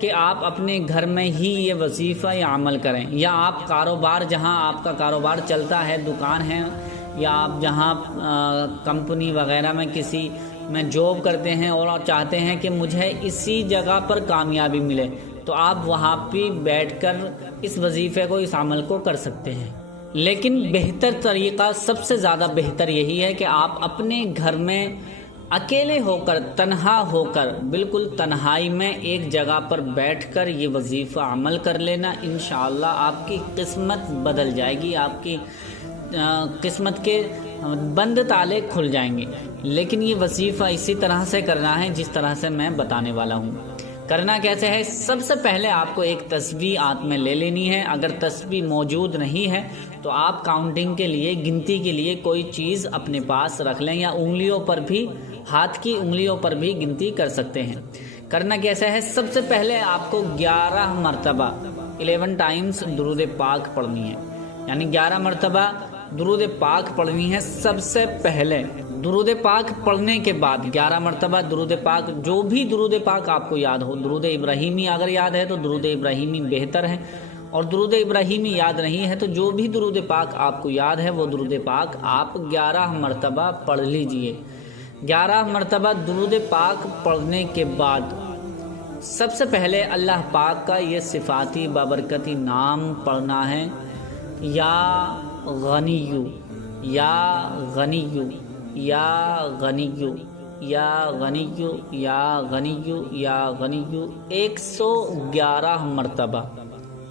کہ آپ اپنے گھر میں ہی یہ وظیفہ یا عمل کریں، یا آپ کاروبار، جہاں آپ کا کاروبار چلتا ہے، دکان ہے، یا آپ جہاں کمپنی وغیرہ میں کسی میں جاب کرتے ہیں اور چاہتے ہیں کہ مجھے اسی جگہ پر کامیابی ملے، تو آپ وہاں پہ بیٹھ کر اس وظیفے کو، اس عمل کو کر سکتے ہیں۔ لیکن بہتر طریقہ، سب سے زیادہ بہتر یہی ہے کہ آپ اپنے گھر میں اکیلے ہو کر، تنہا ہو کر، بالکل تنہائی میں ایک جگہ پر بیٹھ کر یہ وظیفہ عمل کر لینا۔ انشاءاللہ آپ کی قسمت بدل جائے گی، آپ کی قسمت کے بند تالے کھل جائیں گے۔ لیکن یہ وظیفہ اسی طرح سے کرنا ہے جس طرح سے میں بتانے والا ہوں۔ کرنا کیسے ہے؟ سب سے پہلے آپ کو ایک تسبیح ہاتھ میں لے لینی ہے۔ اگر تسبیح موجود نہیں ہے تو آپ کاؤنٹنگ کے لیے، گنتی کے لیے کوئی چیز اپنے پاس رکھ لیں، یا انگلیوں پر بھی، ہاتھ کی انگلیوں پر بھی گنتی کر سکتے ہیں۔ کرنا کیسے ہے؟ سب سے پہلے آپ کو 11 مرتبہ 11 ٹائمز درود پاک پڑھنی ہے، یعنی 11 مرتبہ درود پاک پڑھنی ہے۔ سب سے پہلے درود پاک پڑھنے کے بعد 11 مرتبہ درود پاک، جو بھی درود پاک آپ کو یاد ہو، درود ابراہیمی اگر یاد ہے تو درود ابراہیمی بہتر ہے، اور درود ابراہیمی یاد نہیں ہے تو جو بھی درود پاک آپ کو یاد ہے وہ درود پاک آپ 11 مرتبہ پڑھ لیجئے۔ 11 مرتبہ درود پاک پڑھنے کے بعد سب سے پہلے اللہ پاک کا یہ صفاتی بابرکتی نام پڑھنا ہے، یا غنیو، یا غنیو، یا غنیو، یا غنیو، یا غنیو، یا غنیو، 111 مرتبہ۔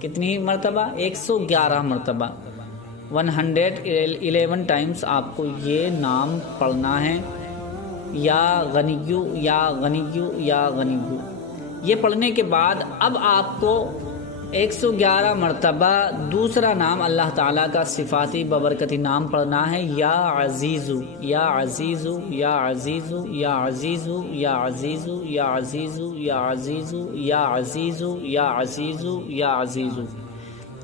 کتنی مرتبہ؟ 111 مرتبہ، 111 ٹائمز آپ کو یہ نام پڑھنا ہے، یا غنیو، یا غنیو، یا غنیو۔ یہ پڑھنے کے بعد اب آپ کو 111 مرتبہ دوسرا نام اللہ تعالیٰ کا صفاتی ببرکتی نام پڑھنا ہے، یا عزیزو، یا عزیزو، یا عزیزو، یا عزیزو، یا عزیزو، یا عزیزو، یا عزیزو، یا عزیزو، یا عزیزو، یا عزیزو۔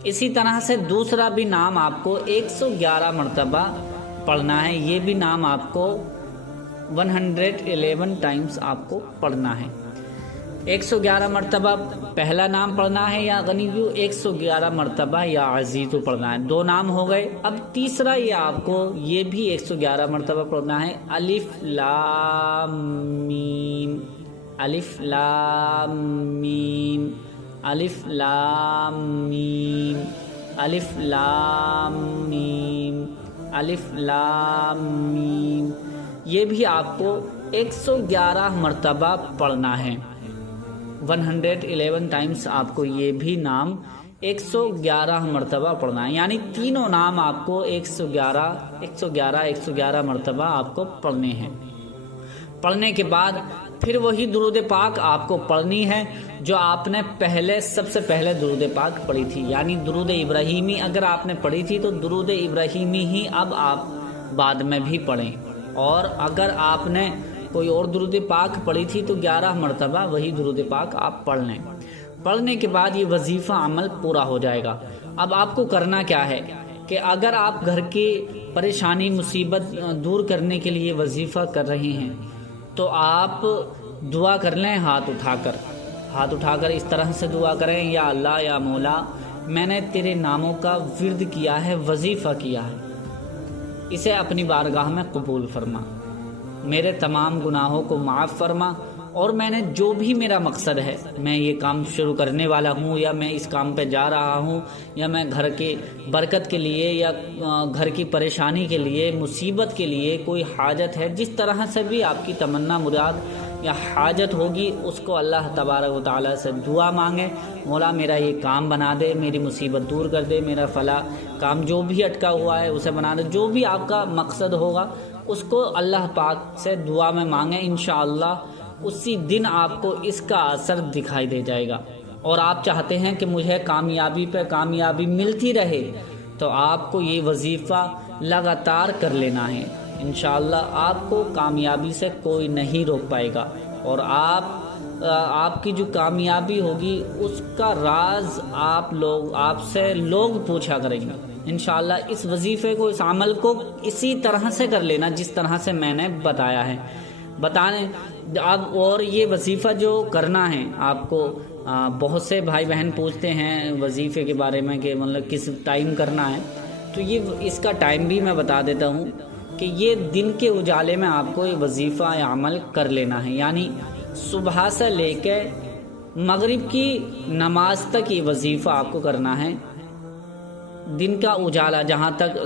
اسی طرح سے دوسرا بھی نام آپ کو 111 مرتبہ پڑھنا ہے، یہ بھی نام آپ کو 111 ٹائمز آپ کو پڑھنا ہے۔ 111 مرتبہ پہلا نام پڑھنا ہے یا غنیو، 111 مرتبہ یا عزیزو پڑھنا ہے۔ 2 نام ہو گئے۔ اب تیسرا یہ آپ کو یہ بھی 111 مرتبہ پڑھنا ہے، الف لام میم، الف لام میم، الف لام میم، الف لام میم، الف لام میم۔ یہ بھی آپ کو 111 مرتبہ پڑھنا ہے، 111 ٹائمز آپ کو یہ بھی نام 111 مرتبہ پڑھنا ہے، یعنی تینوں نام آپ کو 111 مرتبہ آپ کو پڑھنے ہیں۔ پڑھنے کے بعد پھر وہی درود پاک آپ کو پڑھنی ہے جو آپ نے سب سے پہلے درود پاک پڑھی تھی، یعنی درود ابراہیمی اگر آپ نے پڑھی تھی تو درود ابراہیمی ہی اب آپ بعد میں بھی پڑھیں، اور اگر آپ نے کوئی اور درود پاک پڑھی تھی تو 11 مرتبہ وہی درود پاک آپ پڑھ لیں۔ پڑھنے کے بعد یہ وظیفہ عمل پورا ہو جائے گا۔ اب آپ کو کرنا کیا ہے کہ اگر آپ گھر کی پریشانی مصیبت دور کرنے کے لیے وظیفہ کر رہے ہیں تو آپ دعا کر لیں، ہاتھ اٹھا کر اس طرح سے دعا کریں، یا اللہ، یا مولا، میں نے تیرے ناموں کا ورد کیا ہے، وظیفہ کیا ہے، اسے اپنی بارگاہ میں قبول فرما، میرے تمام گناہوں کو معاف فرما، اور میں نے جو بھی میرا مقصد ہے، میں یہ کام شروع کرنے والا ہوں، یا میں اس کام پہ جا رہا ہوں، یا میں گھر کے برکت کے لیے یا گھر کی پریشانی کے لیے، مصیبت کے لیے کوئی حاجت ہے، جس طرح سے بھی آپ کی تمنا، مراد یا حاجت ہوگی، اس کو اللہ تبارک و تعالیٰ سے دعا مانگیں، مولا میرا یہ کام بنا دے، میری مصیبت دور کر دے، میرا فلاں کام جو بھی اٹکا ہوا ہے اسے بنا دے، جو بھی آپ کا مقصد ہوگا اس کو اللہ پاک سے دعا میں مانگیں، انشاءاللہ اسی دن آپ کو اس کا اثر دکھائی دے جائے گا۔ اور آپ چاہتے ہیں کہ مجھے کامیابی پہ کامیابی ملتی رہے تو آپ کو یہ وظیفہ لگاتار کر لینا ہے، انشاءاللہ آپ کو کامیابی سے کوئی نہیں روک پائے گا، اور آپ کی جو کامیابی ہوگی اس کا راز آپ سے لوگ پوچھا کریں گے۔ انشاءاللہ اس وظیفے کو، اس عمل کو اسی طرح سے کر لینا جس طرح سے میں نے بتایا ہے۔ بتانے اب، اور یہ وظیفہ جو کرنا ہے آپ کو، بہت سے بھائی بہن پوچھتے ہیں وظیفے کے بارے میں کہ مطلب کس ٹائم کرنا ہے، تو یہ اس کا ٹائم بھی میں بتا دیتا ہوں کہ یہ دن کے اجالے میں آپ کو یہ وظیفہ یا عمل کر لینا ہے، یعنی صبح سے لے کے مغرب کی نماز تک یہ وظیفہ آپ کو کرنا ہے۔ دن کا اجالا جہاں تک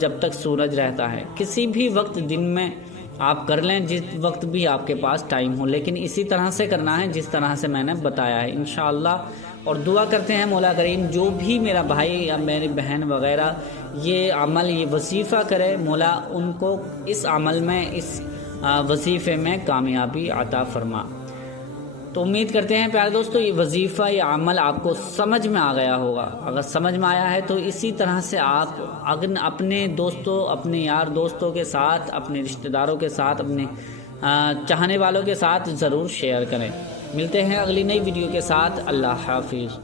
جب تک سورج رہتا ہے، کسی بھی وقت دن میں آپ کر لیں، جس وقت بھی آپ کے پاس ٹائم ہو، لیکن اسی طرح سے کرنا ہے جس طرح سے میں نے بتایا ہے انشاءاللہ۔ اور دعا کرتے ہیں مولا کریم جو بھی میرا بھائی یا میری بہن وغیرہ یہ عمل یہ وظیفہ کرے، مولا ان کو اس عمل میں اس وظیفے میں کامیابی عطا فرما۔ تو امید کرتے ہیں پیارے دوستو یہ وظیفہ یہ عمل آپ کو سمجھ میں آ گیا ہوگا۔ اگر سمجھ میں آیا ہے تو اسی طرح سے آپ اپنے دوستوں، اپنے یار دوستوں کے ساتھ، اپنے رشتہ داروں کے ساتھ، اپنے چاہنے والوں کے ساتھ ضرور شیئر کریں۔ ملتے ہیں اگلی نئی ویڈیو کے ساتھ۔ اللہ حافظ۔